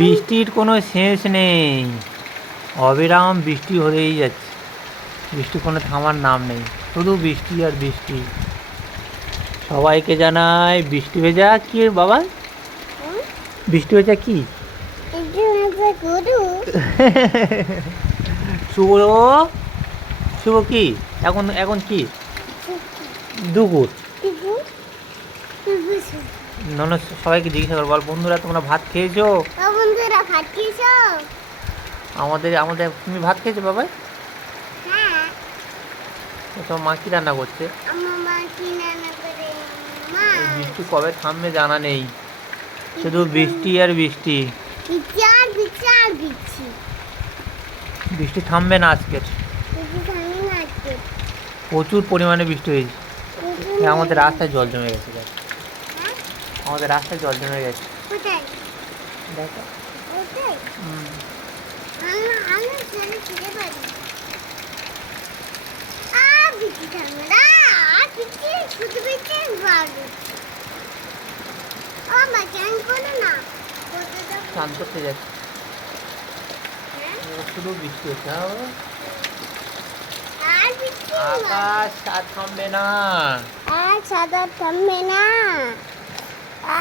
বৃষ্টির কোনো শেষ নেই, অবিরাম বৃষ্টি হয়েই যাচ্ছে, বৃষ্টি কোনো থামার নাম নেই, শুধু বৃষ্টি আর বৃষ্টি। সবাইকে জানাই বৃষ্টি ভেজা কি বাবা, বৃষ্টি ভেজা কি শুভ, শুভ কি এখন, এখন কি দুপুর। নন সবাইকে জিজ্ঞাসা করো, বল বন্ধুরা তোমরা ভাত খেয়েছো? বন্ধুরা ভাত খেয়েছো? আমাদের আমাদের তুমি ভাত খেয়েছো বাবা? হ্যাঁ। তোমার মা কি রান্না করছে? আমার মা কি রান্না করে? মা বৃষ্টি কবে থামবে জানা নেই, শুধু বৃষ্টি আর বৃষ্টি, বিচার বিচার দিচ্ছি। বৃষ্টি থামবে না আজকে, প্রচুর পরিমাণে বৃষ্টি হয়েছে। আমাদের রাস্তায় জল জমে গেছে, আমাদের রাস্তায় জল জমে গেছে। দেখো স্নান করতে যাচ্ছে, শুধু বৃষ্টি হচ্ছে। আকাশ আর থামবে না, আর সাদা থামবে না।